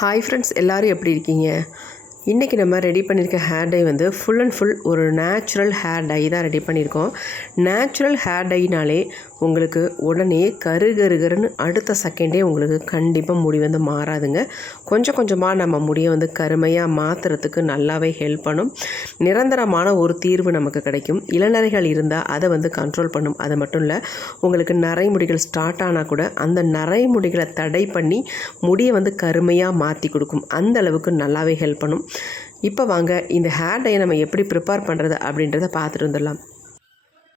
Hi friends எல்லோரும் எப்படி இருக்கீங்க? இன்றைக்கி நம்ம ரெடி பண்ணியிருக்க ஹேர் டை வந்து ஃபுல் அண்ட் ஃபுல் ஒரு நேச்சுரல் ஹேர் டை தான் ரெடி பண்ணியிருக்கோம் நேச்சுரல் ஹேர் டைனாலே உங்களுக்கு உடனே கரு கருகருன்னு அடுத்த செகண்டே உங்களுக்கு கண்டிப்பாக முடி வந்து மாறாதுங்க. கொஞ்சம் கொஞ்சமாக நம்ம முடியை வந்து கருமையாக மாற்றுறதுக்கு நல்லாவே ஹெல்ப் பண்ணும். நிரந்தரமான ஒரு தீர்வு நமக்கு கிடைக்கும். இளநரைகள் இருந்தால் அதை வந்து கண்ட்ரோல் பண்ணும். அது மட்டும் இல்லை உங்களுக்கு நரைமுடிகள் ஸ்டார்ட் ஆனால் கூட அந்த நரைமுடிகளை தடை பண்ணி முடியை வந்து கருமையாக மாற்றி கொடுக்கும். அந்த அளவுக்கு நல்லாவே ஹெல்ப் பண்ணும். இப்போ வாங்க இந்த ஹேர் டையை நம்ம எப்படி ப்ரிப்பேர் பண்ணுறது அப்படின்றத பார்த்துட்டு வந்துடலாம்.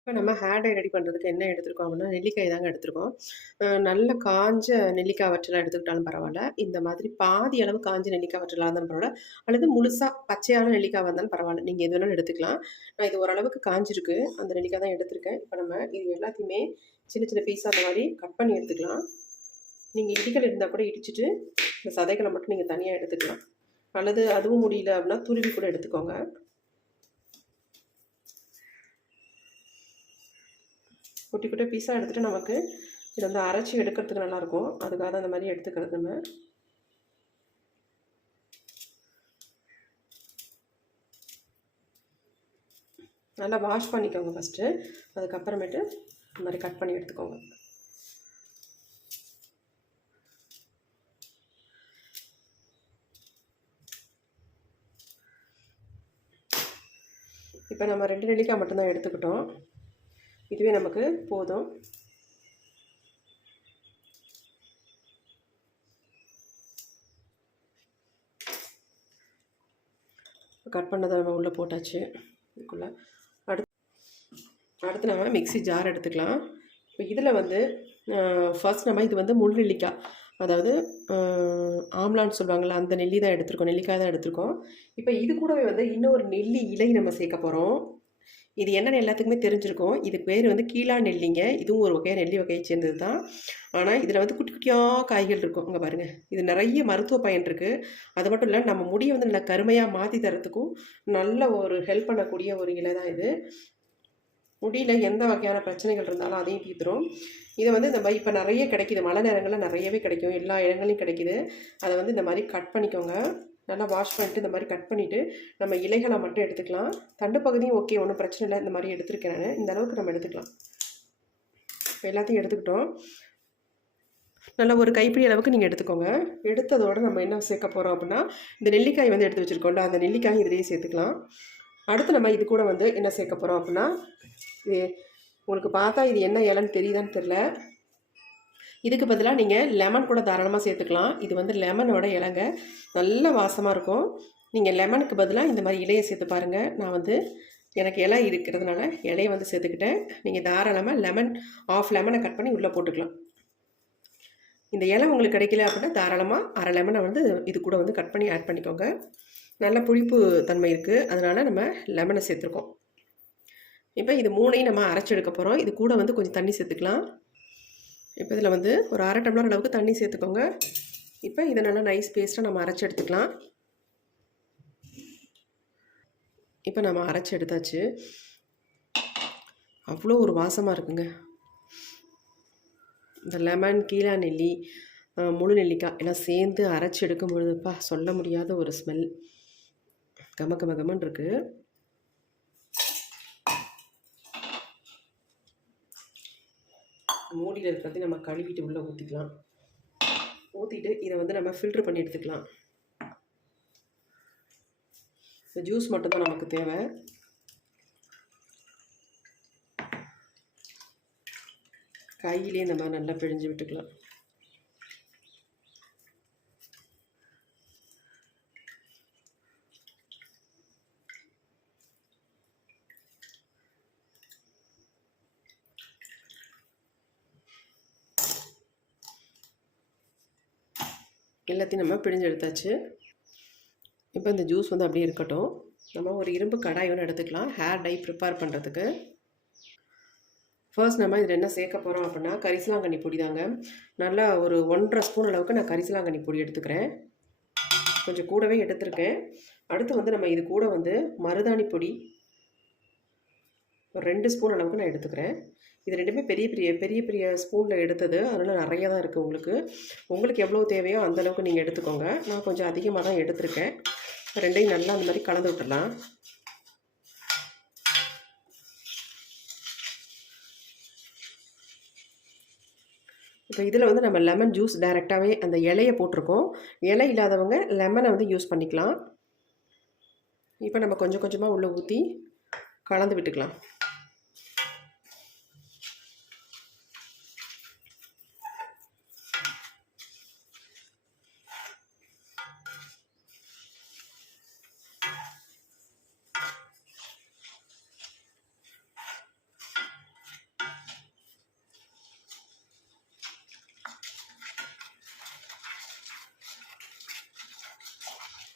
இப்போ நம்ம ஹேர் டை ரெடி பண்ணுறதுக்கு என்ன எடுத்துருக்கோம் அப்படின்னா நெல்லிக்காய் தாங்க எடுத்திருக்கோம். நல்ல காஞ்ச நெல்லிக்காய் வற்றலாம் எடுத்துக்கிட்டாலும் பரவாயில்ல. இந்த மாதிரி பாதி அளவு காஞ்ச நெல்லிக்காய் வற்றலாக இருந்தாலும் பரவாயில்ல. அல்லது முழுசாக பச்சையான நெல்லிக்காய் வந்தாலும் பரவாயில்ல. நீங்கள் எது வேணாலும் எடுத்துக்கலாம். நான் இது ஓரளவுக்கு காஞ்சிருக்கு. அந்த நெல்லிக்காய் தான் எடுத்திருக்கேன். இப்போ நம்ம இது எல்லாத்தையுமே சின்ன சின்ன பீஸாக அந்த மாதிரி கட் பண்ணி எடுத்துக்கலாம். நீங்கள் இடிகள் இருந்தால் கூட இடிச்சிட்டு இந்த சதைகளை மட்டும் நீங்கள் தனியாக எடுத்துக்கலாம். அல்லது அதுவும் முடியல அப்படின்னா துருவி கூட எடுத்துக்கோங்க. குட்டி குட்டி பீஸாக எடுத்துகிட்டு நமக்கு இதை வந்து அரைச்சி எடுக்கிறதுக்கு நல்லாயிருக்கும். அதுக்காக தான் அந்த மாதிரி எடுத்துக்கிறது நம்ம. நல்லா வாஷ் பண்ணிக்கோங்க ஃபஸ்ட்டு அதுக்கப்புறமேட்டு இந்த மாதிரி கட் பண்ணி எடுத்துக்கோங்க. இப்போ நம்ம ரெண்டு நெல்லிக்காய் மட்டும்தான் எடுத்துக்கிட்டோம். இதுவே நமக்கு போதும். கட் பண்ணதை நம்ம உள்ளே போட்டாச்சு. இதுக்குள்ளே. அடுத்து அடுத்து நம்ம மிக்ஸி ஜார் எடுத்துக்கலாம். இப்போ இதில் வந்து ஃபஸ்ட் நம்ம இது வந்து முள் நெல்லிக்காய் அதாவது ஆம்லான்னு சொல்லுவாங்கள்ல அந்த நெல்லி தான் எடுத்திருக்கோம். நெல்லிக்காய் தான் எடுத்திருக்கோம். இப்போ இது கூடவே வந்து இன்னொரு நெல்லி இலை நம்ம சேர்க்க போகிறோம் இது என்னென்னு எல்லாத்துக்குமே தெரிஞ்சிருக்கும். இதுக்கு பேர் வந்து கீழா நெல்லிங்க. இதுவும் ஒரு வகையாக நெல்லி வகையை சேர்ந்தது தான் ஆனால் இதில் வந்து குட்டி குட்டியாக காய்கள் இருக்கும். இங்கே பாருங்கள் இது நிறைய மருத்துவ பயன் இருக்குது அது மட்டும் இல்லை நம்ம முடியை வந்து நல்லா கருமையாக மாற்றி தரத்துக்கும் நல்ல ஒரு ஹெல்ப் பண்ணக்கூடிய ஒரு இலை தான் இது. முடியில் எந்த வகையான பிரச்சனைகள் இருந்தாலும் அதையும் தீர்த்துரும். இதை வந்து இந்த இப்போ நிறைய கிடைக்குது. மழை நேரங்களில் நிறையவே கிடைக்கும். எல்லா இடங்களையும் கிடைக்குது. அதை வந்து இந்த மாதிரி கட் பண்ணிக்கோங்க. நல்லா வாஷ் பண்ணிட்டு இந்த மாதிரி கட் பண்ணிவிட்டு நம்ம இலைகளை மட்டும் எடுத்துக்கலாம். தண்டு பகுதியும் ஓகே ஒன்றும் பிரச்சனை இல்லை. இந்த மாதிரி எடுத்துருக்கேன் நான். இந்த அளவுக்கு நம்ம எடுத்துக்கலாம். எல்லாத்தையும் எடுத்துக்கிட்டோம். நல்லா ஒரு கைப்பிடி அளவுக்கு நீங்கள் எடுத்துக்கோங்க. எடுத்ததோடு நம்ம என்ன சேர்க்க போகிறோம் அப்படின்னா இந்த நெல்லிக்காய் வந்து எடுத்து வச்சுருக்கோம்ல அந்த நெல்லிக்காய் இதிலேயே சேர்த்துக்கலாம். அடுத்து நம்ம இது கூட வந்து என்ன சேர்க்க போகிறோம் அப்படின்னா இது உங்களுக்கு பார்த்தா இது என்ன இலைன்னு தெரியுதான்னு தெரில இதுக்கு பதிலாக நீங்கள் லெமன் கூட தாராளமாக சேர்த்துக்கலாம். இது வந்து லெமனோட இலைங்க. நல்ல வாசமாக இருக்கும். நீங்கள் லெமனுக்கு பதிலாக இந்த மாதிரி இலையை சேர்த்து பாருங்கள் நான் வந்து எனக்கு இலை இருக்கிறதுனால இலையை வந்து சேர்த்துக்கிட்டேன். நீங்கள் தாராளமாக லெமன் ஆஃப் லெமனை கட் பண்ணி உள்ளே போட்டுக்கலாம். இந்த இலை உங்களுக்கு கிடைக்கல அப்படின்னா தாராளமாக அரை லெமனை வந்து இது கூட வந்து கட் பண்ணி ஆட் பண்ணிக்கோங்க. நல்ல புளிப்பு தன்மை இருக்குது அதனால் நம்ம லெமனை சேர்த்துருக்கோம். இப்போ இது மூணையும் நம்ம அரைச்சி எடுக்க போகிறோம் இது கூட வந்து கொஞ்சம் தண்ணி சேர்த்துக்கலாம். இப்போ இதில் வந்து ஒரு அரை டம்ளர் அளவுக்கு தண்ணி சேர்த்துக்கோங்க. இப்போ இதை நல்லா நைஸ் பேஸ்ட்டாக நம்ம அரைச்சி எடுத்துக்கலாம். இப்போ நம்ம அரைச்சி எடுத்தாச்சு. அவ்வளோ ஒரு வாசமாக இருக்குங்க. இந்த லெமன் கீழா நெல்லி முழு நெல்லிக்காய் எல்லாம் சேர்ந்து அரைச்சி எடுக்கும் பொழுதுப்பா சொல்ல முடியாத ஒரு ஸ்மெல் கம கம கமன் இருக்குது மூடியில் இருக்கிறதையும் நம்ம கழுவிட்டு உள்ளே ஊற்றிக்கலாம் ஊற்றிட்டு இதை வந்து நம்ம ஃபில்ட்ரு பண்ணி எடுத்துக்கலாம். இந்த ஜூஸ் மட்டும்தான் நமக்கு தேவை. கையிலே இந்த மாதிரி நல்லா பிழிஞ்சு விட்டுக்கலாம். எல்லாத்தையும் நம்ம பிழிஞ்சு எடுத்தாச்சு. இப்போ இந்த ஜூஸ் வந்து அப்படியே இருக்கட்டும். நம்ம ஒரு இரும்பு கடாய் ஒன்று எடுத்துக்கலாம். ஹேர் டை ப்ரிப்பேர் பண்ணுறதுக்கு ஃபர்ஸ்ட் நம்ம இதில் என்ன சேர்க்க போகிறோம் அப்படின்னா கரிசலாங்கண்ணி பொடி தாங்க. நல்லா ஒரு ஒன்றரை ஸ்பூன் அளவுக்கு நான் கரிசலாங்கண்ணி பொடி எடுத்துக்கிறேன். கொஞ்சம் கூடவே எடுத்திருக்கேன். அடுத்து வந்து நம்ம இது கூட வந்து மருதாணி பொடி ஒரு ரெண்டு ஸ்பூன் அளவுக்கு நான் எடுத்துக்கிறேன். இது ரெண்டுமே பெரிய பெரிய பெரிய பெரிய ஸ்பூனில் எடுத்தது. அதனால் நிறைய தான் இருக்குது உங்களுக்கு. உங்களுக்கு எவ்வளோ தேவையோ அந்தளவுக்கு நீங்கள் எடுத்துக்கோங்க. நான் கொஞ்சம் அதிகமாக தான் எடுத்திருக்கேன். ரெண்டையும் நல்லா அந்த மாதிரி கலந்து விட்டுடலாம். இப்போ இதில் வந்து நம்ம லெமன் ஜூஸ் டைரெக்டாகவே அந்த இலையை போட்டிருக்கோம். இலை இல்லாதவங்க லெமனை வந்து யூஸ் பண்ணிக்கலாம். இப்போ நம்ம கொஞ்சம் கொஞ்சமாக உள்ளே ஊற்றி கலந்து விட்டுக்கலாம்.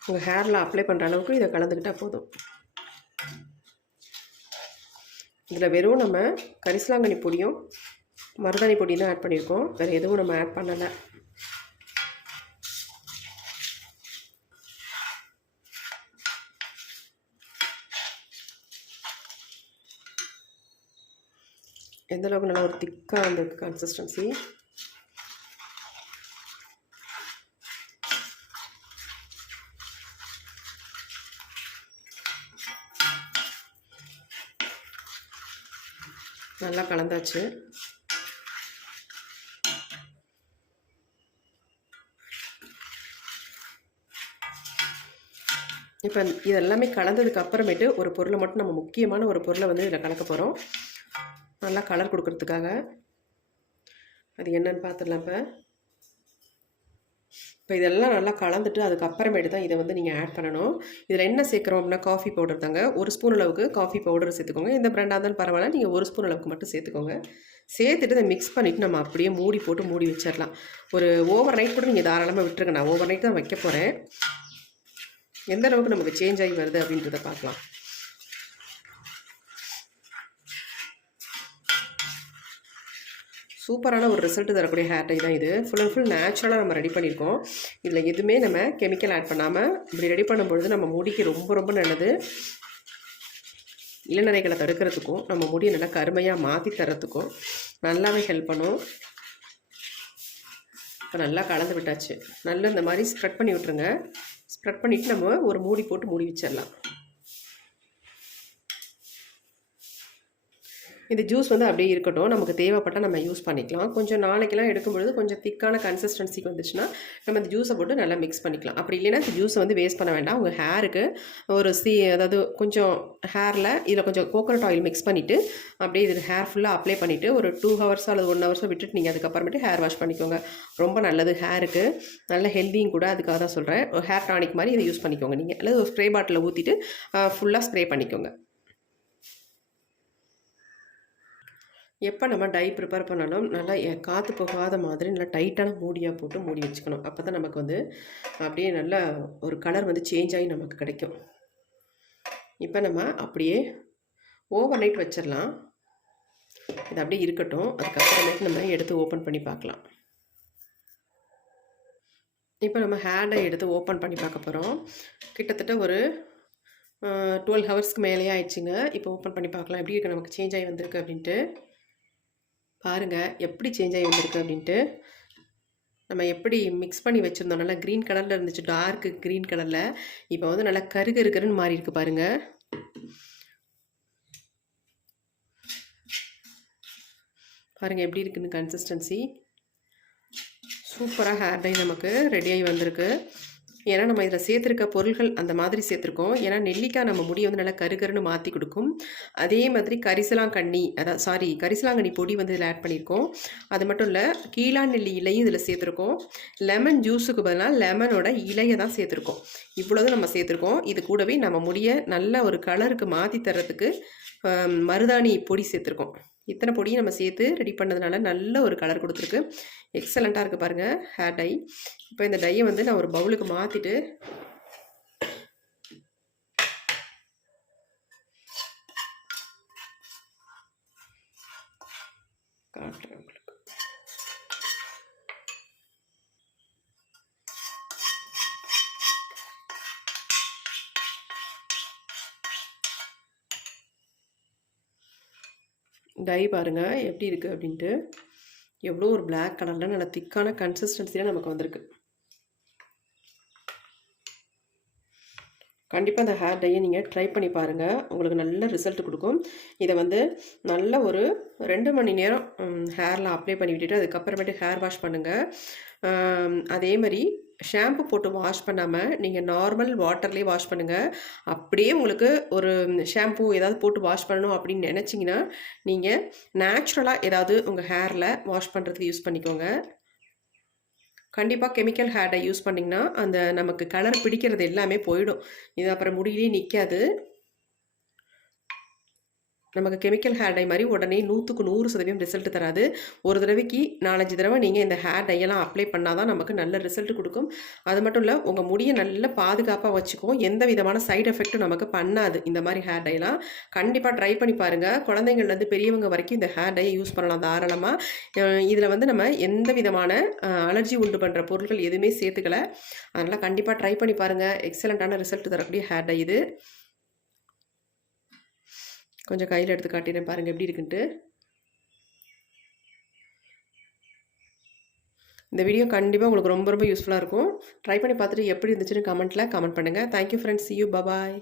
உங்கள் ஹேரில் அப்ளை பண்ணுற அளவுக்கு இதை கலந்துக்கிட்டால் போதும். இதில் வெறும் நம்ம கரிசலாங்கண்ணி பொடியும் மருதாணி பொடியும் தான் ஆட் பண்ணியிருக்கோம் வேறு எதுவும் நம்ம ஆட் பண்ணலை. எந்தளவுக்கு நல்லா ஒரு திக்காக அந்த கன்சிஸ்டன்சி நல்லா கலந்தாச்சு. இப்போ இதெல்லாமே கலந்ததுக்கு அப்புறமேட்டு ஒரு பொருளை மட்டும் நம்ம முக்கியமான ஒரு பொருளை வந்து இதில் கலக்க போகிறோம் நல்லா கலர் கொடுக்கறதுக்காக. அது என்னன்னு பார்த்துடலாம் இப்போ. இப்போ இதெல்லாம் நல்லா கலந்துட்டு அதுக்கப்புறமேட்டு தான் இதை வந்து நீங்கள் ஆட் பண்ணணும். இதில் என்ன சேர்க்குறோம் அப்படின்னா காஃபி பவுடர் தாங்க. ஒரு ஸ்பூன் அளவுக்கு காஃபி பவுடர் சேர்த்துக்கோங்க. எந்த பிராண்டாக இருந்தாலும் பரவாயில்ல. நீங்கள் ஒரு ஸ்பூன் அளவுக்கு மட்டும் சேர்த்துக்கோங்க. சேர்த்துட்டு இதை மிக்ஸ் பண்ணிவிட்டு நம்ம அப்படியே மூடி போட்டு மூடி வச்சிடலாம். ஒரு ஓவர் நைட் கூட நீங்கள் தாராளமாக விட்டுருங்க. நான் ஓவர் நைட் தான் வைக்க போகிறேன் எந்த அளவுக்கு நமக்கு சேஞ்ச் ஆகி வருது அப்படின்றத பார்க்கலாம். சூப்பரான ஒரு ரிசல்ட் தரக்கூடிய ஹேர் டை தான் இது. ஃபுல் அண்ட் ஃபுல் நேச்சுரலாக நம்ம ரெடி பண்ணியிருக்கோம். இதில் எதுவுமே நம்ம கெமிக்கல் ஆட் பண்ணாமல் இப்படி ரெடி பண்ணும்பொழுது நம்ம முடிக்கு ரொம்ப ரொம்ப நல்லது. இளநரைகளை தடுக்கிறதுக்கும் நம்ம முடியை நல்லா கருமையாக மாற்றி தரத்துக்கும் நல்லாவே ஹெல்ப் பண்ணும். இப்போ நல்லா கலந்து விட்டாச்சு. நல்லா இந்த மாதிரி ஸ்ப்ரெட் பண்ணி விட்ருங்க ஸ்ப்ரெட் பண்ணிவிட்டு நம்ம ஒரு மூடி போட்டு மூடி வச்சிடலாம். இந்த ஜூஸ் வந்து அப்படியே இருக்கட்டும். நமக்கு தேவைப்பட்டால் நம்ம யூஸ் பண்ணிக்கலாம். கொஞ்சம் நாளைக்கெல்லாம் எடுக்கும்பொழுது கொஞ்சம் திக்கான கன்சிஸ்டன்சிக்கு வந்துச்சுன்னா நம்ம இந்த ஜூஸை போட்டு நல்லா மிக்ஸ் பண்ணிக்கலாம். அப்படி இல்லைன்னா இந்த ஜூஸை வந்து வேஸ்ட் பண்ண வேண்டாம். உங்கள் ஹேருக்கு ஒரு சி அதாவது கொஞ்சம் ஹேரில் இதில் கொஞ்சம் கோகோனட் ஆயில் மிக்ஸ் பண்ணிவிட்டு அப்படியே இதில் ஹேர் ஃபுல்லாக அப்ளை பண்ணிவிட்டு ஒரு டூ ஹவர்ஸோ அல்லது ஒன் ஹவர்ஸோ விட்டுட்டு நீங்கள் அதுக்கப்புறமேட்டு ஹேர் வாஷ் பண்ணிக்கோங்க. ரொம்ப நல்லது ஹேருக்கு நல்ல ஹெல்த்தியும் கூட அதுக்காக தான் சொல்கிறேன் ஹேர் டானிக் மாதிரி இதை யூஸ் பண்ணிக்கோங்க. நீங்கள் அல்லது ஒரு ஸ்ப்ரே பாட்டிலில் ஊற்றிட்டு ஃபுல்லாக ஸ்ப்ரே பண்ணிக்கோங்க. எப்போ நம்ம டை ப்ரிப்பேர் பண்ணாலும் நல்லா காற்று போகாத மாதிரி நல்லா டைட்டான மூடியாக போட்டு மூடி வச்சுக்கணும். அப்போ தான் நமக்கு வந்து அப்படியே நல்லா ஒரு கலர் வந்து சேஞ்ச் ஆகி நமக்கு கிடைக்கும். இப்போ நம்ம அப்படியே ஓவர் நைட் வச்சிடலாம். இது அப்படியே இருக்கட்டும். அதுக்கப்புறமேட்டு நம்ம எடுத்து ஓப்பன் பண்ணி பார்க்கலாம். இப்போ நம்ம ஹேண்டை எடுத்து ஓப்பன் பண்ணி பார்க்க போகிறோம் கிட்டத்தட்ட ஒரு டுவெல் ஹவர்ஸ்க்கு மேலேயே ஆயிடுச்சுங்க. இப்போ ஓப்பன் பண்ணி பார்க்கலாம். எப்படி இருக்கு? நமக்கு சேஞ்ச் ஆகி வந்திருக்கு அப்படின்ட்டு. பாருங்கள் எப்படி சேஞ்ச் ஆகி வந்திருக்கு அப்படின்ட்டு. நம்ம எப்படி மிக்ஸ் பண்ணி வச்சுருந்தோம். நல்லா க்ரீன் கலரில் இருந்துச்சு. டார்க் க்ரீன் கலரில் இப்போ வந்து நல்லா கருகு இருக்குன்னு மாறி இருக்கு பாருங்கள் பாருங்கள் எப்படி இருக்குன்னு கன்சிஸ்டன்சி சூப்பராக ஹேர் டை நமக்கு ரெடியாகி வந்திருக்கு. ஏன்னா நம்ம இதில் சேர்த்துருக்க பொருள்கள் அந்த மாதிரி சேர்த்துருக்கோம். ஏன்னா நெல்லிக்காய் நம்ம முடியை வந்து நல்லா கருகருன்னு மாற்றி கொடுக்கும். அதே மாதிரி கரிசலாங்கண்ணி அதான் சாரி கரிசலாங்கண்ணி பொடி வந்து இதில் ஆட் பண்ணியிருக்கோம் அது மட்டும் இல்லை கீழா நெல்லி இலையும் இதில் சேர்த்துருக்கோம். லெமன் ஜூஸுக்கு பதிலாக லெமனோட இலையை தான் சேர்த்துருக்கோம். இவ்வளோதும் நம்ம சேர்த்துருக்கோம். இது கூடவே நம்ம முடியை நல்ல ஒரு கலருக்கு மாற்றி தர்றதுக்கு மருதாணி பொடி சேர்த்துருக்கோம். இத்தனை பொடியும் நம்ம சேர்த்து ரெடி பண்ணதுனால நல்ல ஒரு கலர் கொடுத்துருக்கு. எக்ஸலண்ட்டாக இருக்குது பாருங்கள் ஹேர் டை இப்போ இந்த டையை வந்து நான் ஒரு பவுலுக்கு மாற்றிட்டு காட்டுறேன் டை பாருங்கள் எப்படி இருக்குது அப்படின்ட்டு. எவ்வளோ ஒரு பிளாக் கலரில் நல்ல திக்கான கன்சிஸ்டன்சியாக நமக்கு வந்திருக்கு. கண்டிப்பாக அந்த ஹேர் டையை நீங்கள் ட்ரை பண்ணி பாருங்கள் உங்களுக்கு நல்ல ரிசல்ட் கொடுக்கும். இதை வந்து நல்ல ஒரு ரெண்டு மணி நேரம் ஹேரில் அப்ளை பண்ணி விட்டுட்டு அதுக்கப்புறமேட்டு ஹேர் வாஷ் பண்ணுங்கள் அதே மாதிரி ஷாம்பு போட்டு வாஷ் பண்ணாமல் நீங்கள் நார்மல் வாட்டர்லேயே வாஷ் பண்ணுங்கள் அப்படியே உங்களுக்கு ஒரு ஷாம்பு ஏதாவது போட்டு வாஷ் பண்ணணும் அப்படின்னு நினச்சிங்கன்னா நீங்கள் நேச்சுரலாக ஏதாவது உங்கள் ஹேரில் வாஷ் பண்ணுறதுக்கு யூஸ் பண்ணிக்கோங்க. கண்டிப்பாக கெமிக்கல் ஹேரை யூஸ் பண்ணிங்கன்னா அந்த நமக்கு கலர் பிடிக்கிறது எல்லாமே போயிடும். இது அப்புறம் முடியிலே நிற்காது நமக்கு கெமிக்கல் ஹேர் டை மாதிரி உடனே நூற்றுக்கு நூறு சதவீதம் ரிசல்ட் தராது. ஒரு தடவைக்கு நாலஞ்சு தடவை நீங்கள் இந்த ஹேர் டையெல்லாம் அப்ளை பண்ணால் தான் நமக்கு நல்ல ரிசல்ட் கொடுக்கும். அது மட்டும் இல்லை உங்கள் முடியை நல்ல பாதுகாப்பாக வச்சுக்கும் எந்த விதமான சைடு எஃபெக்ட்டும் நமக்கு பண்ணாது இந்த மாதிரி ஹேர் டைலாம் கண்டிப்பாக ட்ரை பண்ணி பாருங்கள் குழந்தைங்கள்லேருந்து பெரியவங்க வரைக்கும் இந்த ஹேர் டையை யூஸ் பண்ணலாம் தாராளமாக இதில் வந்து நம்ம எந்த விதமான அலர்ஜி உண்டு பண்ணுற பொருட்கள் எதுவுமே சேர்த்துக்கல. அதனால் கண்டிப்பாக ட்ரை பண்ணி பாருங்கள் எக்ஸலண்ட்டான ரிசல்ட் தரக்கூடிய ஹேர் டை இது. கொஞ்சம் கையில் எடுத்து காட்டினேன் பாருங்கள் எப்படி இருக்குன்ட்டு. இந்த வீடியோ கண்டிப்பாக உங்களுக்கு ரொம்ப ரொம்ப யூஸ்ஃபுல்லாக இருக்கும். ட்ரை பண்ணி பார்த்துட்டு எப்படி இருந்துச்சுன்னு கமெண்ட்டில் கமெண்ட் பண்ணுங்கள் தேங்க்யூ ஃப்ரெண்ட்ஸ் யூ பபாய்